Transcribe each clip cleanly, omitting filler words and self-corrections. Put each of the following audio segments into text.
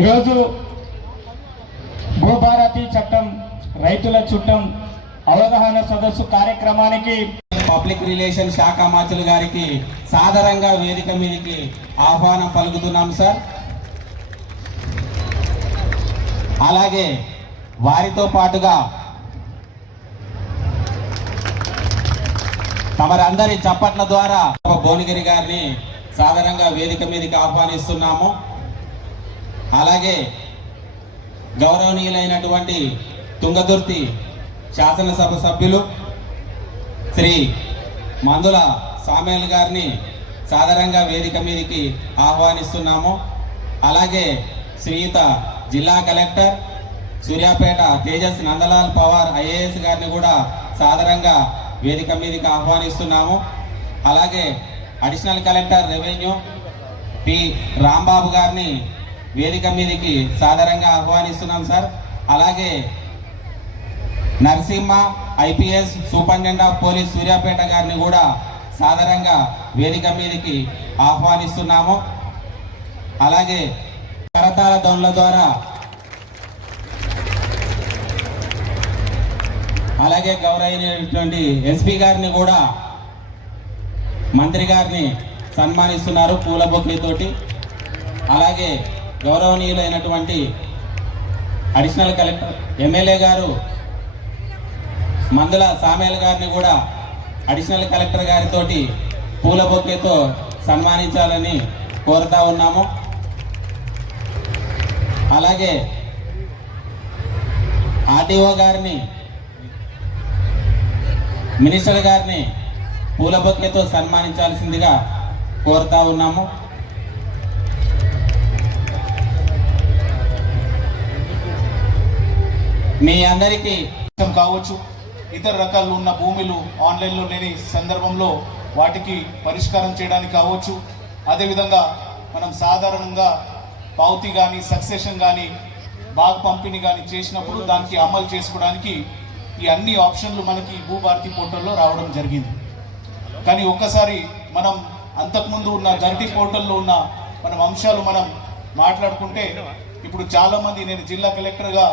ఈరోజు భూభారతి చట్టం రైతుల చుట్టం అవగాహన సదస్సు కార్యక్రమానికి పబ్లిక్ రిలేషన్ శాఖ మంత్రులు గారికి సాదరంగా వేదిక మీదకి ఆహ్వానం పలుకుతున్నాం సార్. అలాగే వారితో పాటుగా తమరందరి చప్పట్ల ద్వారా భువనగిరి గారిని సాదరంగా వేదిక మీదకి ఆహ్వానిస్తున్నాము. అలాగే గౌరవనీయులైనటువంటి తుంగతుర్తి శాసనసభ సభ్యులు శ్రీ మందుల సామేల్ గారిని సాదరంగా వేదిక మీదకి ఆహ్వానిస్తున్నాము. అలాగే శ్రీయుత జిల్లా కలెక్టర్ సూర్యాపేట తేజస్ నందలాల్ పవార్ ఐఏఎస్ గారిని కూడా సాదరంగా వేదిక మీదకి ఆహ్వానిస్తున్నాము. అలాగే additional collector revenue P Rambabu గారిని వేదిక మీదకి సాదరంగా ఆహ్వానిస్తున్నాం సార్. అలాగే Narasimha IPS superintendent of police Suryapet గారిని కూడా సాదరంగా వేదిక మీదకి ఆహ్వానిస్తున్నాము. అలాగే కరతాళ ధ్వనుల ద్వారా అలాగే గౌరవనీయులైనటువంటి ఎస్పీ గారిని కూడా మంత్రి గారిని సన్మానిస్తున్నారు పూల బొకేతోటి. అలాగే గౌరవనీయులైనటువంటి అడిషనల్ కలెక్టర్ ఎమ్మెల్యే గారు మందుల సామేల్ గారిని కూడా అడిషనల్ కలెక్టర్ గారితోటి పూల బొకేతో సన్మానించాలని కోరుతా ఉన్నాము. అలాగే ఆర్టీఓ గారిని మినిస్టర్ గారిని పూల బొకేతో సన్మానించాల్సిందిగా కోరుతా ఉన్నాము. మీ అందరికీ కావచ్చు, ఇతర రకాలు ఉన్న భూములు ఆన్లైన్లో లేని సందర్భంలో వాటికి పరిష్కారం చేయడానికి కావచ్చు. అదేవిధంగా మనం సాధారణంగా పావతి కానీ సక్సెషన్ కానీ బాగా పంపిణీ కానీ చేసినప్పుడు దానికి అమలు చేసుకోవడానికి ఈ అన్ని ఆప్షన్లు మనకి భూభారతి పోర్టల్లో రావడం జరిగింది. కానీ ఒక్కసారి మనం అంతకుముందు ఉన్న ధరణి పోర్టల్లో ఉన్న మనం అంశాలు మనం మాట్లాడుకుంటే, ఇప్పుడు చాలామంది నేను జిల్లా కలెక్టర్గా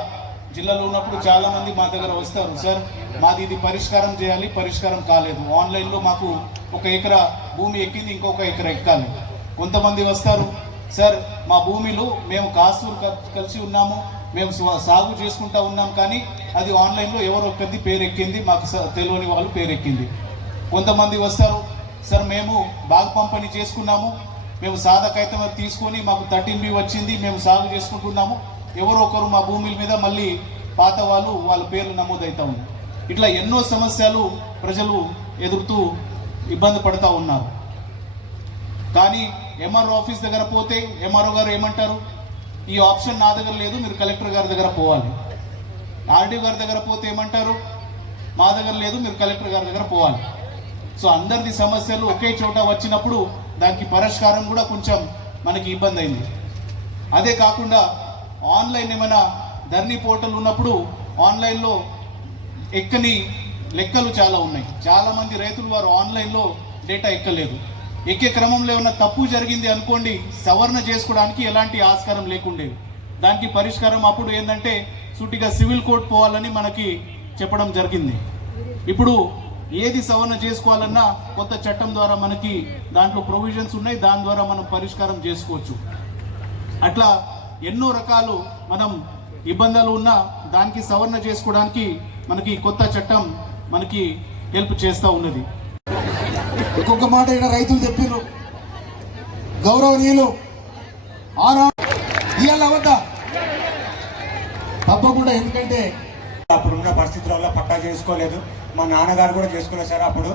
జిల్లాలో ఉన్నప్పుడు చాలామంది మా దగ్గర వస్తారు, సార్ మాది ఇది పరిష్కారం చేయాలి, పరిష్కారం కాలేదు, ఆన్లైన్లో మాకు 1 ఎకరా భూమి ఎక్కింది, ఇంకొక ఎకరా ఎక్కాలి. కొంతమంది వస్తారు, సార్ మా భూమిలో మేము కాస్తూరు కలిసి ఉన్నాము, మేము సాగు చేసుకుంటా ఉన్నాం, కానీ అది ఆన్లైన్లో ఎవరో ఒకరిది పేరు ఎక్కింది, మాకు తెలియని వాళ్ళు పేరు ఎక్కింది. కొంతమంది వస్తారు, సార్ మేము బాగా పంపిణీ చేసుకున్నాము, మేము సాదా కైతం తీసుకొని మాకు 13B వచ్చింది, మేము సాగు చేసుకుంటున్నాము, ఎవరో ఒకరు మా భూముల మీద మళ్ళీ పాత వాళ్ళ పేర్లు నమోదవుతా ఉంది. ఇట్లా ఎన్నో సమస్యలు ప్రజలు ఎదురుతూ ఇబ్బంది పడుతూ ఉన్నారు. కానీ ఎంఆర్ఓ ఆఫీస్ దగ్గర పోతే ఎంఆర్ఓ గారు ఏమంటారు, ఈ ఆప్షన్ నా దగ్గర లేదు, మీరు కలెక్టర్ గారి దగ్గర పోవాలి. ఆర్డీఓ గారి దగ్గర పోతే ఏమంటారు, మా దగ్గర లేదు, మీరు కలెక్టర్ గారి దగ్గర పోవాలి. సో అందరిది సమస్యలు ఒకే చోట వచ్చినప్పుడు దానికి పరిష్కారం కూడా కొంచెం మనకి ఇబ్బంది అయింది. అదే కాకుండా ఆన్లైన్ ఏమైనా ధరణి పోర్టల్ ఉన్నప్పుడు ఆన్లైన్లో ఎక్కని లెక్కలు చాలా ఉన్నాయి. చాలామంది రైతులు వారు ఆన్లైన్లో డేటా ఎక్కలేదు. ఎక్కే క్రమంలో ఏమైనా తప్పు జరిగింది అనుకోండి, సవరణ చేసుకోవడానికి ఎలాంటి ఆస్కారం లేకుండేది. దానికి పరిష్కారం అప్పుడు ఏంటంటే సూటిగా సివిల్ కోర్టు పోవాలని మనకి చెప్పడం జరిగింది. ఇప్పుడు ఏది సవరణ చేసుకోవాలన్నా కొత్త చట్టం ద్వారా మనకి దాంట్లో ప్రొవిజన్స్ ఉన్నాయి, దాని ద్వారా మనం పరిష్కారం చేసుకోవచ్చు. అట్లా ఎన్నో రకాలు మనం ఇబ్బందులు ఉన్నా దానికి సవరణ చేసుకోవడానికి మనకి కొత్త చట్టం మనకి హెల్ప్ చేస్తూ ఉన్నది. ఇంకొక మాట అయినా రైతులు చెప్పారు, గౌరవనీయులు ఇవాళ వద్దా తప్పకుండా, ఎందుకంటే అప్పుడున్న పరిస్థితులలో పట్టా చేసుకోలేదు, మా నాన్నగారు కూడా చేసుకోలేదు సార్. అప్పుడు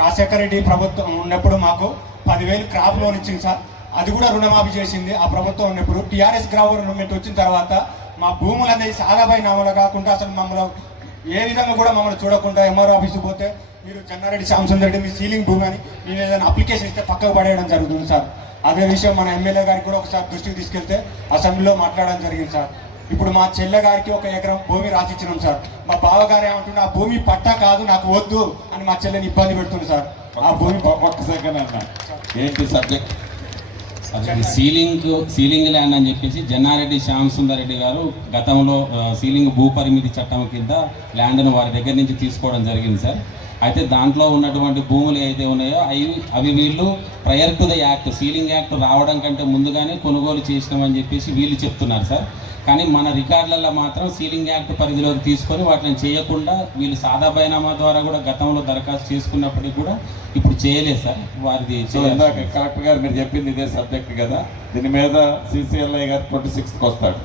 రాజశేఖర రెడ్డి ప్రభుత్వం ఉన్నప్పుడు మాకు 10,000 క్రాప్ లోన్ ఇచ్చింది సార్, అది కూడా రుణమాఫీ చేసింది ఆ ప్రభుత్వం ఉన్నప్పుడు. టీఆర్ఎస్ గవర్నమెంట్ వచ్చిన తర్వాత మా భూములు అనేది సాదాబాయి నామలు కాకుండా అసలు మమ్మల్ని ఏ విధంగా కూడా మమ్మల్ని చూడకుండా ఎంఆర్ఓ ఆఫీస్కి పోతే మీరు చెన్నారెడ్డి శ్యామసుందర్ రెడ్డి మీ సీలింగ్ భూమి అని మేము ఏదైనా అప్లికేషన్ ఇస్తే పక్కకు పడేయడం జరుగుతుంది సార్. అదే విషయం మన ఎమ్మెల్యే గారికి కూడా ఒకసారి దృష్టికి తీసుకెళ్తే అసెంబ్లీలో మాట్లాడడం జరిగింది సార్. ఇప్పుడు మా చెల్లె గారికి 1 ఎకరం భూమి రాసిచ్చినాం సార్. మా బావగారు ఏమంటున్నా, ఆ భూమి పట్టా కాదు నాకు వద్దు అని మా చెల్లెని ఇబ్బంది పెడుతుంది సార్. ఆ భూమి ఒక్క సెకండ్ అన్న, ఏంటి సబ్జెక్ట్? అది సీలింగ్ ల్యాండ్ అని చెప్పేసి జన్నారెడ్డి శ్యామ్ సుందర్ రెడ్డి గారు గతంలో సీలింగ్ భూ పరిమితి చట్టం కింద ల్యాండ్ను వారి దగ్గర నుంచి తీసుకోవడం జరిగింది సార్. అయితే దాంట్లో ఉన్నటువంటి భూములు ఏదైతే ఉన్నాయో అవి వీళ్ళు prior to the act, ceiling act రావడం కంటే ముందుగానే కొనుగోలు చేసినామని చెప్పేసి వీళ్ళు చెప్తున్నారు సార్. కానీ మన రికార్డులలో మాత్రం సీలింగ్ యాక్ట్ పరిధిలోకి తీసుకొని వాటిని చేయకుండా వీళ్ళు సాదా బైనామా ద్వారా కూడా గతంలో దరఖాస్తు చేసుకున్నప్పటికీ కూడా ఇప్పుడు చేయలేదు సార్. వారిది సో ఇందాక కలెక్టర్ గారు మీరు చెప్పింది ఇదే సబ్జెక్ట్ కదా, దీని మీద CCLI గారు 26కి వస్తాడు.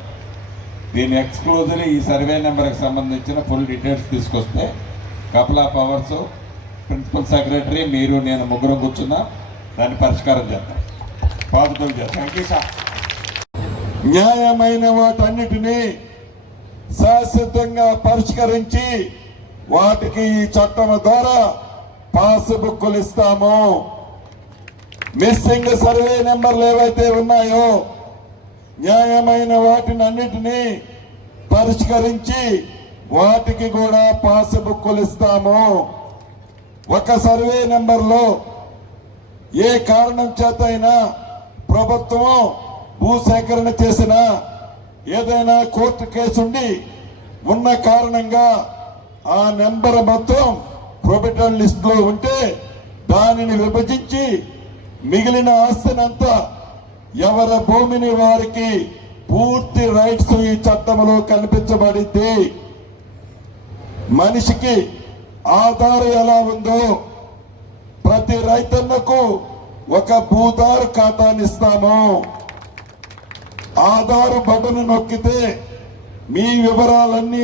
దీని ఎక్స్క్లూజివ్లీ ఈ సర్వే నెంబర్కి సంబంధించిన ఫుల్ డీటెయిల్స్ తీసుకొస్తే couple of hours principal secretary మీరు నేను ముగ్గురం కూర్చున్నా దాన్ని పరిష్కారం చేద్దాం, పాదుకలు చేద్దాం. Thank you sir. న్యాయమైన వాటన్నిటినీ శాశ్వతంగా పరిష్కరించి వాటికి ఈ చట్టం ద్వారా పాస్బుక్లు ఇస్తాము. మిస్సింగ్ సర్వే నెంబర్లు ఏవైతే ఉన్నాయో న్యాయమైన వాటిని అన్నిటినీ పరిష్కరించి వాటికి కూడా పాస్బుక్లు ఇస్తాము. ఒక సర్వే నెంబర్లో ఏ కారణం చేత అయినా ప్రభుత్వం భూసేకరణ చేసిన ఏదైనా కోర్టు కేసుండి ఉన్న కారణంగా ఆ నెంబర్ మొత్తం ప్రొబిటల్ లిస్ట్ లో ఉంటే దానిని విభజించి మిగిలిన ఆస్తినంతా ఎవరి భూమిని వారికి పూర్తి రైట్స్ ఈ చట్టంలో కల్పించబడింది. మనిషికి ఆధారం ఎలా ఉందో ప్రతి రైతన్నకు ఒక భూదారు ఖాతాని ఇస్తాము. ఆధార్ బటన్ నొక్కితే మీ వివరాలన్నీ